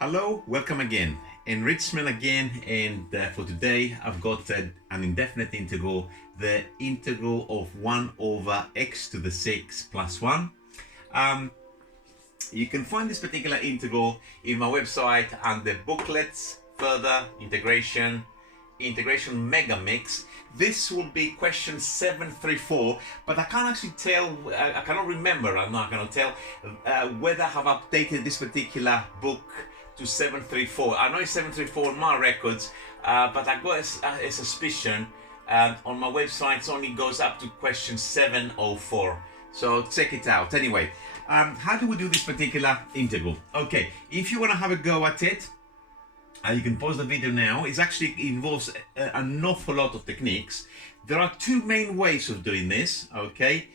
Hello, welcome again. Enrichment again, and for today I've got an indefinite integral, the integral of 1 over x to the 6 plus 1. You can find this particular integral in my website under booklets, further integration mega mix. This will be question 734, but I can't actually tell, I cannot remember, I'm not going to tell whether I have updated this particular book to 734. I know it's 734 on my records, but I got a suspicion on my website it only goes up to question 704. So check it out. Anyway, how do we do this particular integral? Okay, if you want to have a go at it, you can pause the video now. It actually involves an awful lot of techniques. There are two main ways of doing this, okay?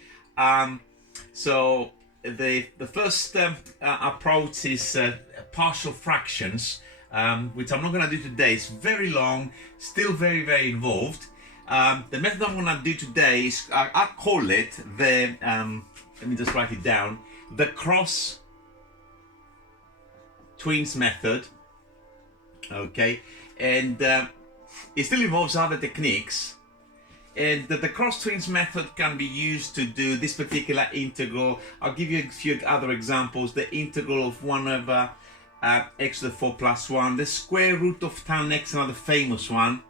So the first approach is partial fractions, which I'm not going to do today. It's very long, still very, very involved. The method I'm going to do today is, I call it the, let me just write it down, the cross twins method. Okay, and it still involves other techniques, and the cross twins method can be used to do this particular integral. I'll give you a few other examples. The integral of 1 over x to the 4 plus 1, the square root of tan x, another famous one,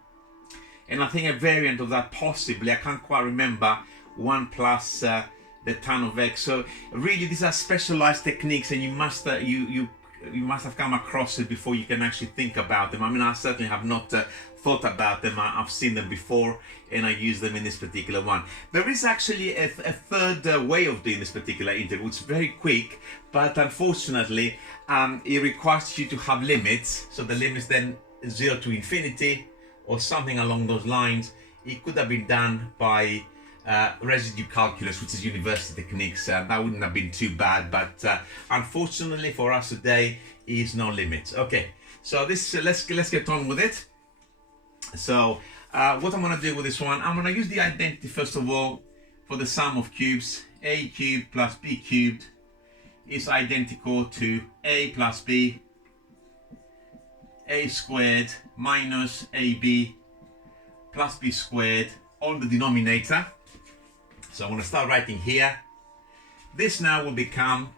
and I think a variant of that possibly, I can't quite remember, 1 plus the tan of x. So really these are specialized techniques, and you must have come across it before you can actually think about them. I mean, I certainly have not thought about them. I've seen them before, and I use them in this particular one. There is actually a third way of doing this particular integral. It's very quick, but unfortunately, it requires you to have limits. So the limits then 0 to infinity, or something along those lines. It could have been done by residue calculus, which is university techniques. That wouldn't have been too bad, but unfortunately for us today is no limits. Okay, so this let's get on with it. So what I'm going to do with this one, I'm going to use the identity first of all for the sum of cubes. A cubed plus b cubed is identical to a plus b, a squared minus ab plus b squared on the denominator. So I'm going to start writing here. This now will become,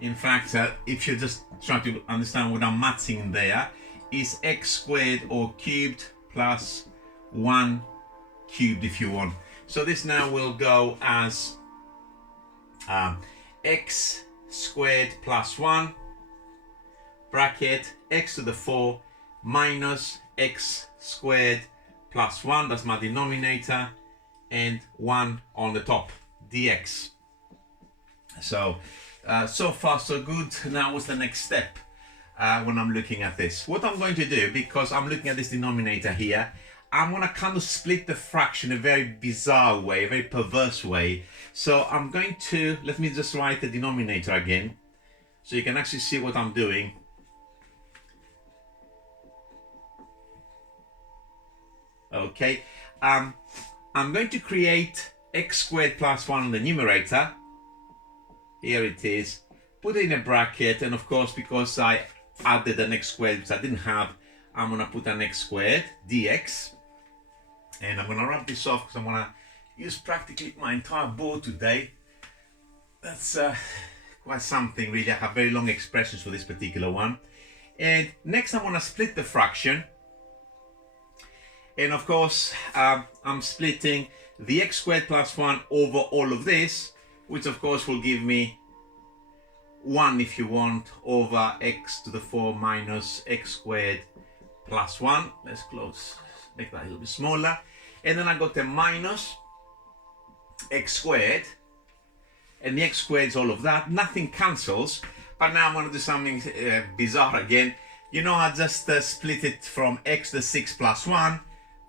in fact, if you're just trying to understand what I'm matching there, is x squared or cubed plus 1 cubed if you want. So this now will go as x squared plus 1 bracket x to the 4 minus x squared plus 1, that's my denominator, and 1 on the top, dx. So, so far so good. Now what's the next step when I'm looking at this? What I'm going to do, because I'm looking at this denominator here, I'm going to kind of split the fraction in a very bizarre way, a very perverse way. So I'm going to, let me just write the denominator again, so you can actually see what I'm doing. Okay, I'm going to create x squared plus 1 on the numerator. Here it is. Put it in a bracket, and of course, because I added an x squared which I didn't have, I'm going to put an x squared dx. And I'm going to rub this off because I'm going to use practically my entire board today. That's quite something really. I have very long expressions for this particular one. And next I'm going to split the fraction. And of course, I'm splitting the x squared plus 1 over all of this, which of course will give me 1 if you want, over x to the 4 minus x squared plus 1. Let's close, make that a little bit smaller. And then I got a minus x squared, and the x squared is all of that. Nothing cancels, but now I'm going to do something bizarre again. You know, I just split it from x to the 6 plus 1.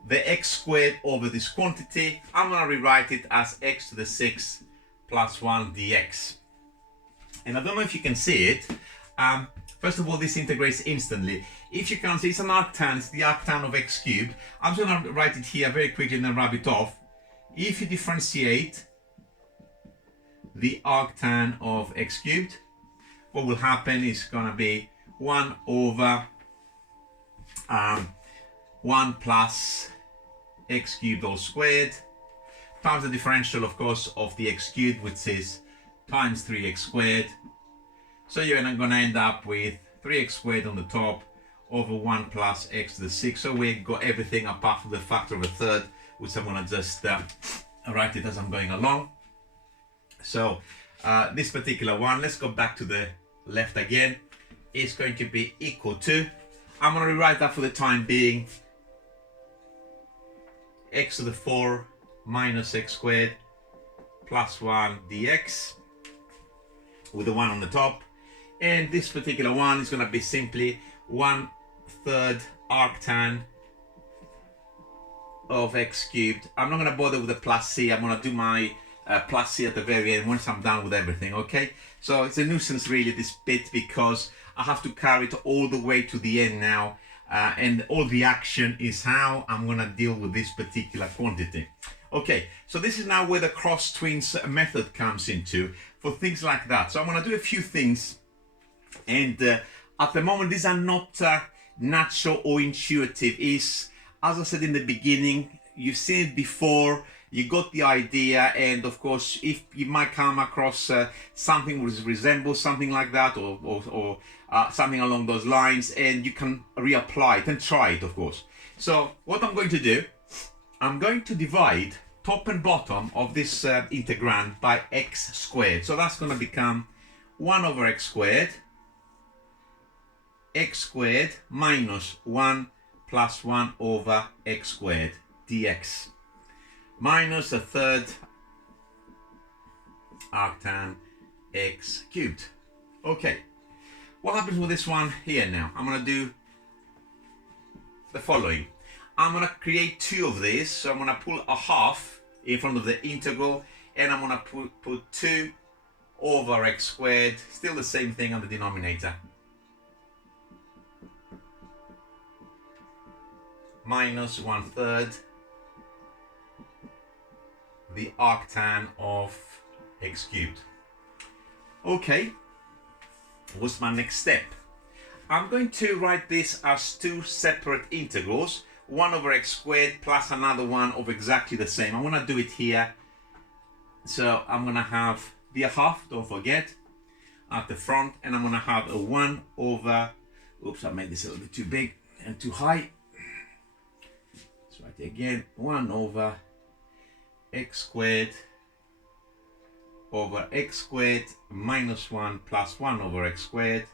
The x squared over this quantity, I'm going to rewrite it as x to the 6 plus 1 dx. And I don't know if you can see it. First of all, this integrates instantly. If you can see, it's an arctan, it's the arctan of x cubed. I'm just going to write it here very quickly and then rub it off. If you differentiate the arctan of x cubed, what will happen is going to be 1 over 1 plus x cubed all squared times the differential, of course, of the x cubed, which is times 3x squared. So you're going to end up with 3x squared on the top over 1 plus x to the 6. So we got everything apart from the factor of a third, which I'm going to just write it as I'm going along. So this particular one, let's go back to the left again, is going to be equal to, I'm going to rewrite that for the time being, x to the 4 minus x squared plus 1 dx with the 1 on the top. And this particular one is going to be simply 1/3 arctan of x cubed. I'm not going to bother with the plus c. I'm going to do my plus c at the very end once I'm done with everything, okay? So it's a nuisance really, this bit, because I have to carry it all the way to the end now, and all the action is how I'm going to deal with this particular quantity. Okay, so this is now where the cross twins method comes into for things like that. So I'm going to do a few things, and at the moment these are not natural or intuitive. Is, as I said in the beginning, you've seen it before, you got the idea, and of course if you might come across something which resembles something like that, or something along those lines, and you can reapply it and try it, of course. So what I'm going to do, I'm going to divide top and bottom of this integrand by x squared. So that's going to become 1 over x squared minus 1 plus 1 over x squared dx minus 1/3 arctan x cubed. Okay, what happens with this one here now? I'm going to do the following. I'm going to create 2 of these. So I'm going to pull a half in front of the integral, and I'm going to put 2 over x squared, still the same thing on the denominator, minus 1/3 the arctan of x cubed. Okay, what's my next step? I'm going to write this as 2 separate integrals, 1 over x squared plus another one of exactly the same. I'm going to do it here. So I'm going to have the half, don't forget, at the front, and I'm going to have a 1 over, oops, I made this a little bit too big and too high. Let's write it again, 1 over x squared over x squared minus 1 plus 1 over x squared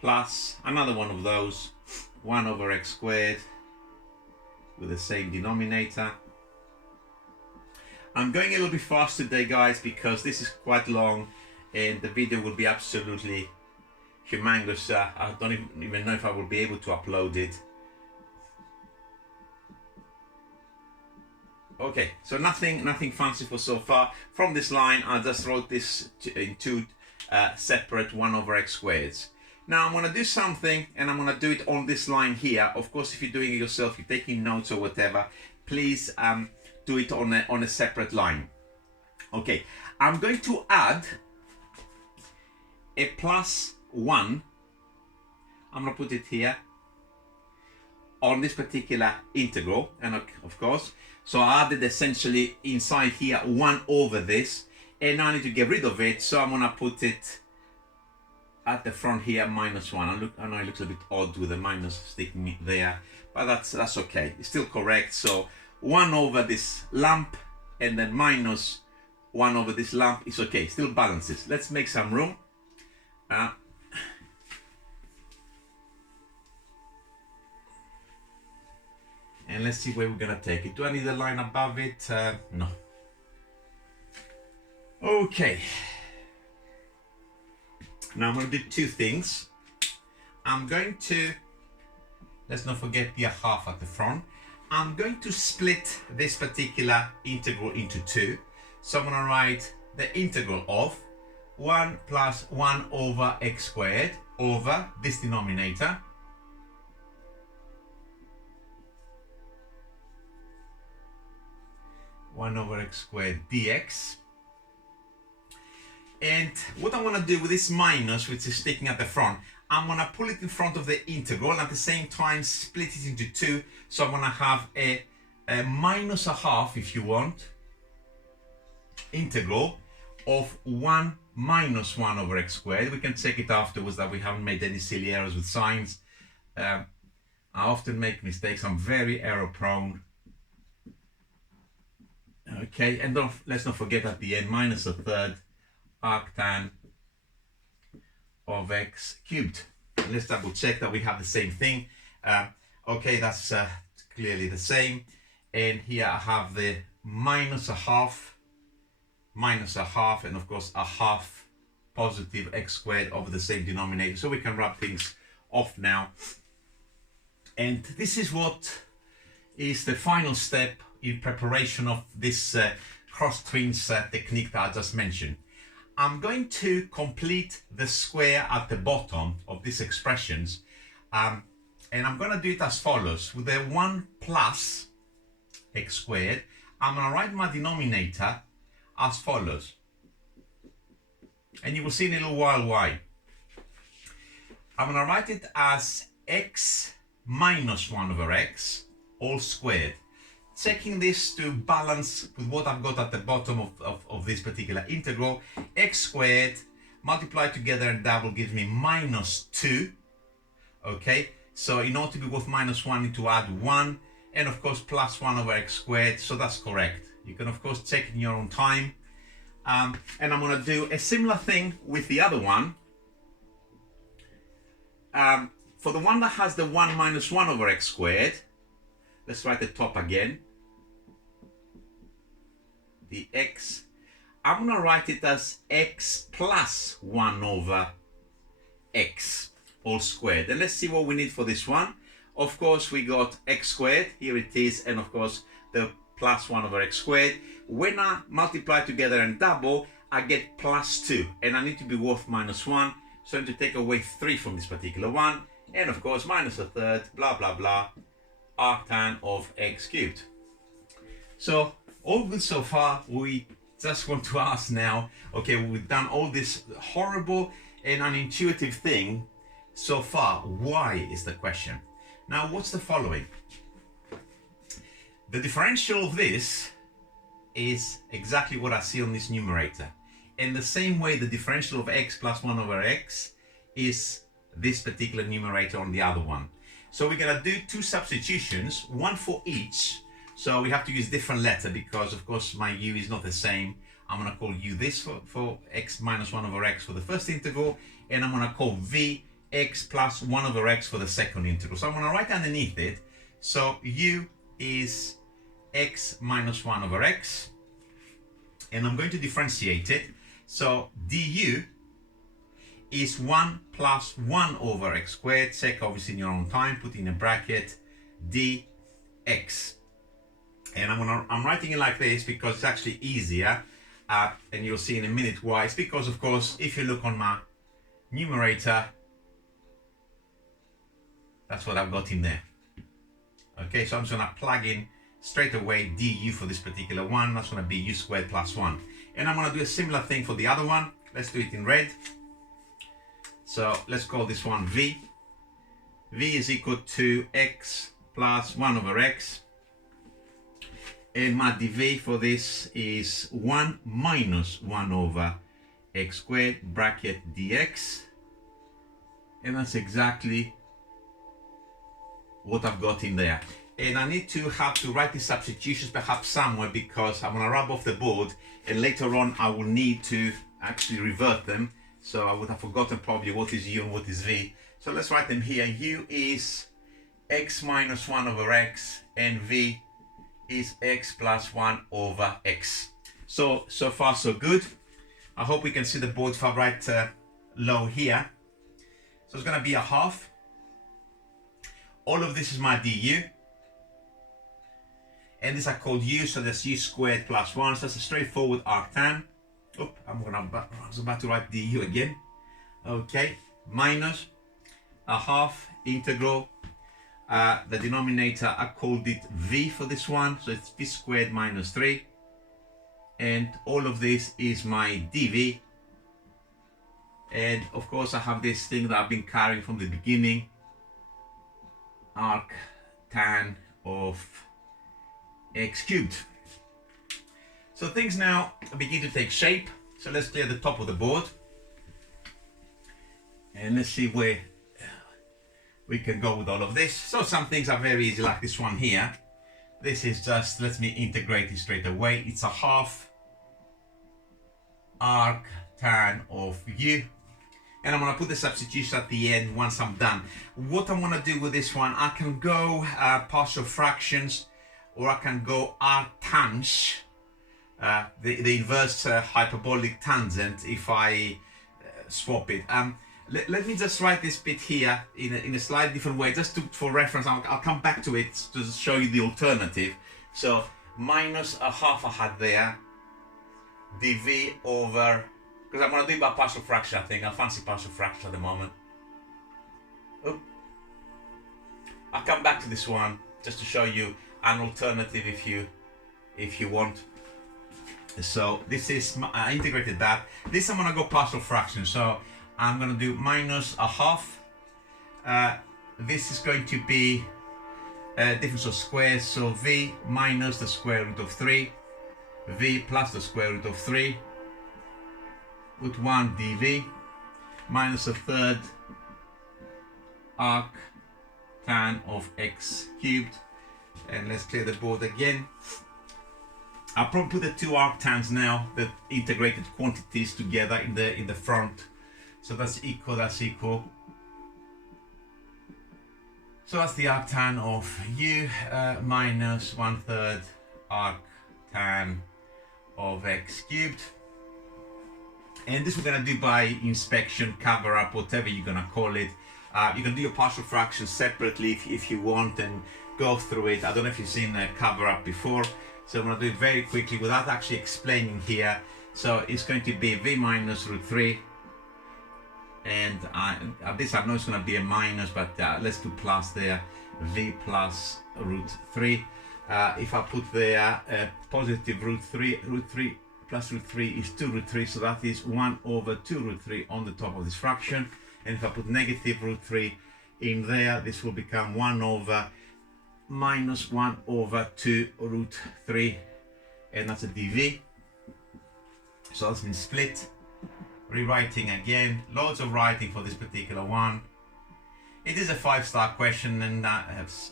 plus another one of those, 1 over x squared with the same denominator. I'm going a little bit fast today, guys, because this is quite long and the video will be absolutely humongous. I don't even know if I will be able to upload it. Okay, so nothing fanciful so far. From this line, I just wrote this in 2 separate 1 over x squareds. Now I'm going to do something, and I'm going to do it on this line here. Of course, if you're doing it yourself, you're taking notes or whatever, please do it on a separate line. Okay, I'm going to add a plus 1. I'm going to put it here on this particular integral, and of course, so I added essentially inside here 1 over this, and now I need to get rid of it, so I'm going to put it at the front here, minus 1. I know it looks a bit odd with the minus sticking there, but that's okay. It's still correct. So 1 over this lump and then minus 1 over this lump is okay. Still balances. Let's make some room. And let's see where we're gonna take it. Do I need a line above it? No. Okay. Now I'm going to do 2 things. I'm going to, let's not forget the half at the front. I'm going to split this particular integral into 2. So I'm going to write the integral of 1 plus 1 over x squared over this denominator. (1 over x squared dx). And what I want to do with this minus, which is sticking at the front, I'm going to pull it in front of the integral and at the same time split it into two. So I'm going to have a minus a half, if you want, integral of 1 minus 1 over x squared. We can check it afterwards that we haven't made any silly errors with signs. I often make mistakes. I'm very error prone. Okay, and let's not forget at the end, minus a third arctan of x cubed. Let's double check that we have the same thing. Okay, that's clearly the same. And here I have the minus a half, and of course a half positive x squared over the same denominator. So we can rub things off now. And this is what is the final step in preparation of this cross twins technique that I just mentioned. I'm going to complete the square at the bottom of these expressions, and I'm going to do it as follows. With the 1 plus x squared, I'm going to write my denominator as follows, and you will see in a little while why. I'm going to write it as x minus 1 over x all squared, checking this to balance with what I've got at the bottom of this particular integral. X squared multiplied together and double gives me minus 2. Okay, so in order to be worth minus 1, I need to add 1, and of course plus 1 over x squared, so that's correct. You can of course check in your own time. And I'm going to do a similar thing with the other one. For the one that has the 1 minus 1 over x squared, let's write the top again. The x, I'm going to write it as x plus 1 over x all squared. And let's see what we need for this one. Of course, we got x squared, here it is, and of course the plus 1 over x squared. When I multiply together and double, I get plus 2, and I need to be worth minus 1, so I need to take away 3 from this particular one, and of course minus a third, blah blah blah, arctan of x cubed. So all good so far. We just want to ask now, okay, we've done all this horrible and unintuitive thing so far. Why is the question. Now, what's the following? The differential of this is exactly what I see on this numerator. In the same way, the differential of x plus 1 over x is this particular numerator on the other one. So we're going to do two substitutions, one for each. So we have to use different letter because, of course, my u is not the same. I'm going to call u this for x minus 1 over x for the first integral, and I'm going to call v x plus 1 over x for the second integral. So I'm going to write underneath it. So u is x minus 1 over x, and I'm going to differentiate it. So du is 1 plus 1 over x squared. Check obviously in your own time, put in a bracket, dx. And I'm writing it like this because it's actually easier, and you'll see in a minute why. It's because, of course, if you look on my numerator, that's what I've got in there. Okay, so I'm just going to plug in straight away du for this particular one. That's going to be u squared plus 1. And I'm going to do a similar thing for the other one. Let's do it in red. So let's call this one v. V is equal to x plus 1 over x. And my dv for this is 1 minus 1 over x squared bracket dx. And that's exactly what I've got in there. And I need to have to write these substitutions perhaps somewhere because I'm going to rub off the board, and later on I will need to actually revert them. So I would have forgotten probably what is u and what is v. So let's write them here. U is x minus 1 over x, and v is x plus 1 over x. So far so good. I hope we can see the board if I write low here. So it's going to be a half. All of this is my du. And this I called u, so that's u squared plus 1. So that's a straightforward arctan. Oh, I was about to write du again. Okay, minus a half integral. The denominator, I called it v for this one, so it's v squared minus 3. And all of this is my dv, And of course I have this thing that I've been carrying from the beginning, arc tan of x cubed. So things now begin to take shape. So let's clear the top of the board and let's see where we can go with all of this. So some things are very easy, like this one here. This is just, let me integrate it straight away. It's a half arc tan of u, and I'm gonna put the substitution at the end once I'm done. What I'm gonna do with this one, I can go partial fractions, or I can go arctangent, the inverse hyperbolic tangent if I swap it. Let me just write this bit here in a slightly different way, just for reference. I'll come back to it to show you the alternative. So minus a half I had there, dv over, because I'm going to do it by partial fraction, I think. I fancy partial fraction at the moment. Oh. I'll come back to this one just to show you an alternative if you want. So this is, I integrated that. This I'm going to go partial fraction. So I'm going to do minus a half. This is going to be difference of squares. So v minus the square root of 3, v plus the square root of 3, put 1 dv, minus a third arc tan of x cubed. And let's clear the board again. I'll probably put the two arctans now, the integrated quantities, together in the front. So that's equal, that's equal. So that's the arctan of u minus 1/3 arctan of x cubed. And this we're gonna do by inspection, cover up, whatever you're gonna call it. You can do your partial fractions separately if you want and go through it. I don't know if you've seen a cover up before. So I'm gonna do it very quickly without actually explaining here. So it's going to be v minus root 3. And this I know it's going to be a minus, but let's put plus there, v plus root 3. If I put there positive root 3 plus root 3 is 2 root 3, so that is 1 over 2 root 3 on the top of this fraction. And if I put negative root 3 in there, this will become 1 over minus 1 over 2 root 3, and that's a dv. So that's been split. Rewriting again, loads of writing for this particular one. It is a 5-star question, and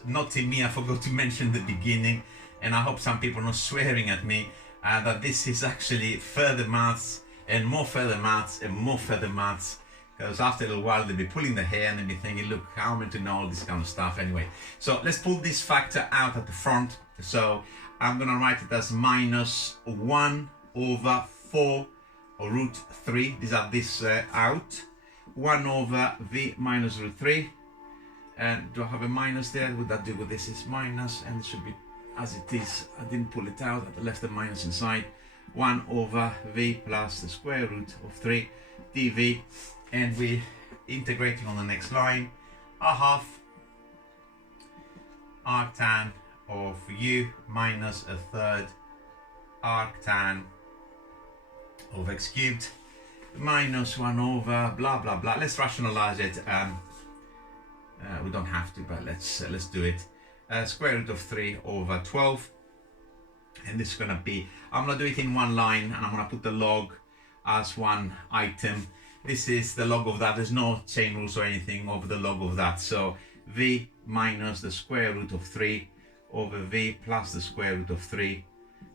not in me, I forgot to mention the beginning, and I hope some people are not swearing at me, that this is actually further maths and more further maths and more further maths, because after a little while they'll be pulling their hair and they'll be thinking, look, how am I to know all this kind of stuff anyway? So let's pull this factor out at the front. So I'm going to write it as minus 1 over 4 root 3, these are this out, 1 over v minus root 3, and do I have a minus there? Would that do with this? Is minus, and it should be as it is. I didn't pull it out, I left the minus inside. 1 over v plus the square root of 3 dv, and we're integrating on the next line. A half arctan of u minus a third arctan of x cubed minus 1 over blah blah blah. Let's rationalize it. We don't have to, but let's do it. Square root of 3 over 12, and this is gonna be, I'm gonna do it in one line, and I'm gonna put the log as one item. This is the log of that. There's no chain rules or anything over the log of that. So v minus the square root of 3 over v plus the square root of 3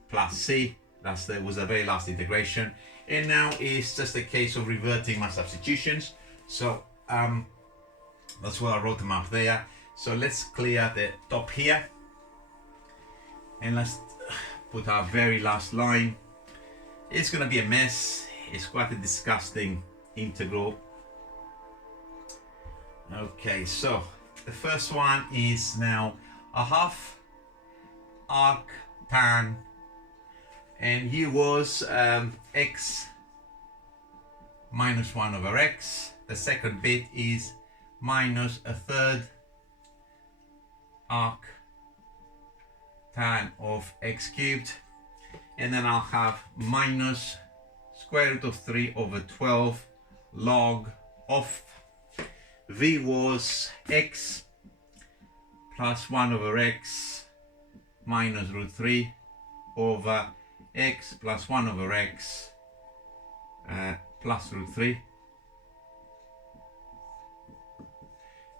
plus c. That was the very last integration, and now it's just a case of reverting my substitutions. So that's why I wrote them up there. So let's clear the top here, and let's put our very last line. It's gonna be a mess. It's quite a disgusting integral. Okay, so the first one is now a half arc tan, and u was x minus 1 over x. The second bit is minus a third arc tan of x cubed, and then I'll have minus square root of 3 over 12 log of v was x plus 1 over x minus root 3 over x plus 1 over x plus root 3.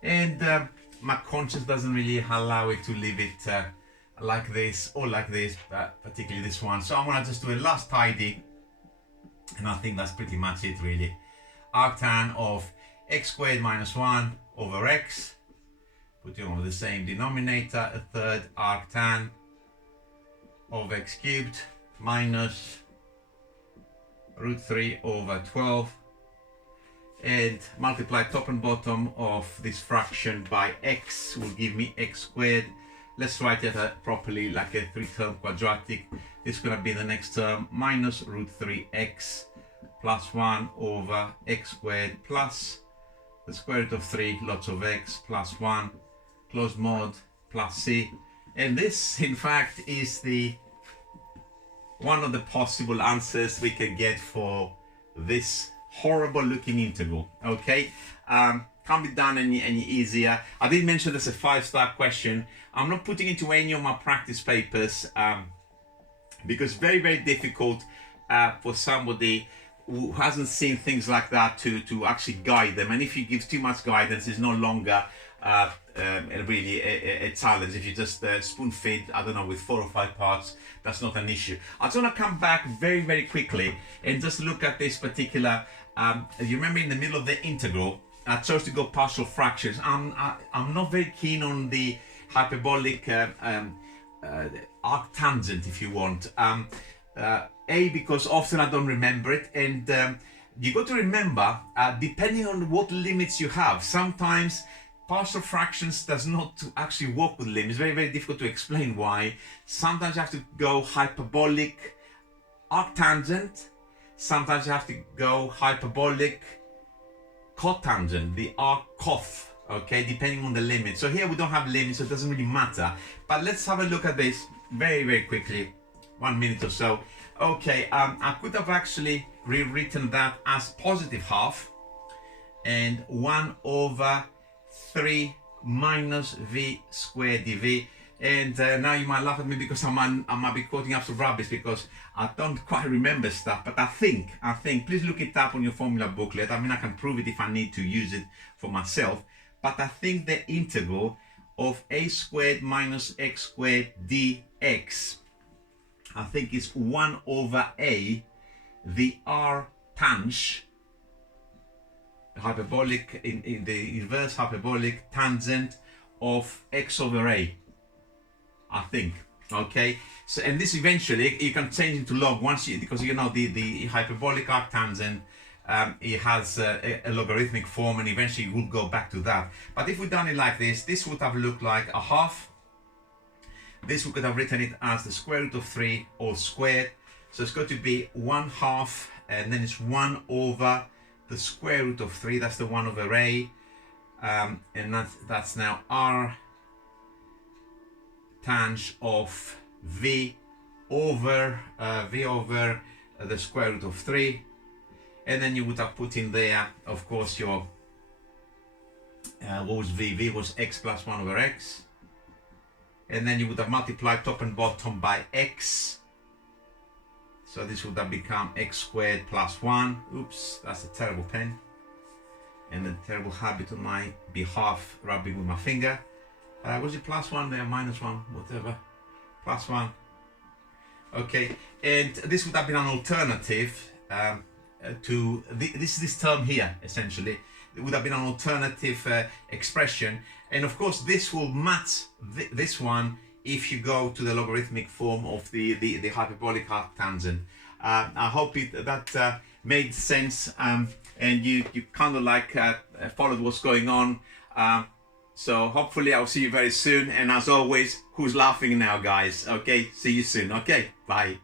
And my conscience doesn't really allow it to leave it like this or like this, particularly this one. So I'm gonna just do a last tidy, and I think that's pretty much it really. Arctan of x squared minus 1 over x, putting over the same denominator, a third arctan of x cubed minus root 3 over 12, and multiply top and bottom of this fraction by x will give me x squared. Let's write it properly like a 3-term quadratic. This is going to be the next term, minus root 3x plus 1 over x squared plus the square root of 3 lots of x plus 1 closed mod plus c. And this in fact is the one of the possible answers we can get for this horrible looking integral. Okay, can't be done any easier. I did mention this a 5-star question. I'm not putting it into any of my practice papers because very difficult for somebody who hasn't seen things like that to actually guide them. And if you give too much guidance, it's no longer really a challenge. If you just spoon feed, I don't know, with 4 or 5 parts, that's not an issue. I just want to come back very quickly and just look at this particular. You remember in the middle of the integral, I chose to go partial fractions. I'm not very keen on the hyperbolic arctangent, if you want. Because often I don't remember it, and you got to remember, depending on what limits you have, sometimes partial fractions does not actually work with limits. Very difficult to explain why. Sometimes you have to go hyperbolic arctangent. Sometimes you have to go hyperbolic cotangent, the arccoth, okay, depending on the limit. So here we don't have limits, so it doesn't really matter. But let's have a look at this very quickly, 1 minute or so. Okay, I could have actually rewritten that as positive half and 1 over 3 minus v squared dv. And now you might laugh at me because I might be quoting absolute rubbish because I don't quite remember stuff, but I think, please look it up on your formula booklet. I mean, I can prove it if I need to use it for myself, but I think the integral of a squared minus x squared dx, I think it's 1 over a, the r tang, hyperbolic, in the inverse hyperbolic tangent of x over a, I think. Okay, so and this eventually you can change into log once you, because you know the hyperbolic arctangent, it has a logarithmic form, and eventually we'll go back to that. But if we've done it like this would have looked like a half. This we could have written it as the square root of 3 all squared. So it's going to be 1/2, and then it's 1 over the square root of 3. That's the 1 over a, and that's now r tang of v over the square root of 3, and then you would have put in there, of course, your what was v? V was x plus 1 over x, and then you would have multiplied top and bottom by x. So this would have become x squared plus 1. Oops, that's a terrible pen and a terrible habit on my behalf, rubbing with my finger. Was it plus 1 there, minus 1, whatever, plus 1. Okay, and this would have been an alternative to this term here, essentially. It would have been an alternative expression, and of course this will match this one if you go to the logarithmic form of the hyperbolic arctangent. I hope that made sense, and you kind of like followed what's going on. So hopefully I'll see you very soon, and as always, who's laughing now, guys? Okay, see you soon. Okay, bye.